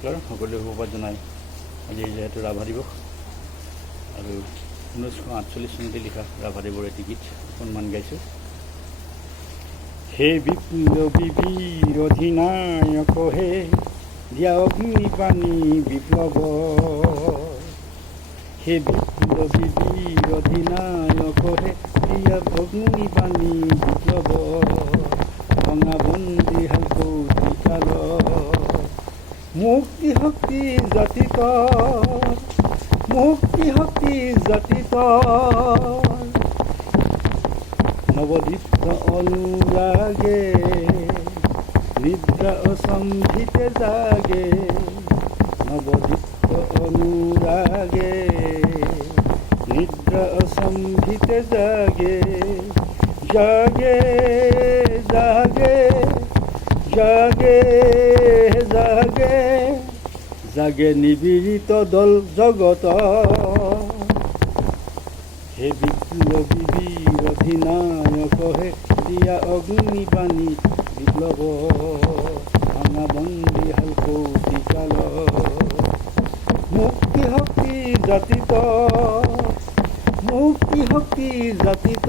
নমস্কাৰ, সকলোৱে শুভবাদ জনাই আজি যিহেতু ৰাভা দিৱস আৰু 1948 চনতে লিখা ৰাভাদেৱৰ এটি গীত অকণমান গাইছোঁ। হে বিপ্লৱী বীৰ অধিনায়ক হে দিয়া অগ্নিবাণী বিপ্লৱ, হে বিপ্লৱী বীৰ অধিনায়ক হে দিয়া অগ্নিবাণী বিপ্লৱ, ভঙা বন্দী হাল কৌটি কাল মুক্তি শক্তি জাতিত, মুক্তি শক্তি জাতিত নৱদীপ্ত অনুৰাগে নিদ্ৰা অসম্ভিতে জাগে, নৱদীপ্ত অনুৰাগে নিদ্ৰা অসম্ভিতে জাগে, জাগে জাগে জাগে জাগে জাগে নিবিড়িত দল জগত, হে বিপ্লৱী বীৰ অধিনায়ক হে দিয়া অগ্নিবাণী বিপ্লৱ, ভাঙা বন্দী হাল কৌটি কাল মুক্তি শক্তি জাতিত, মুক্তি শক্তি জাতিত।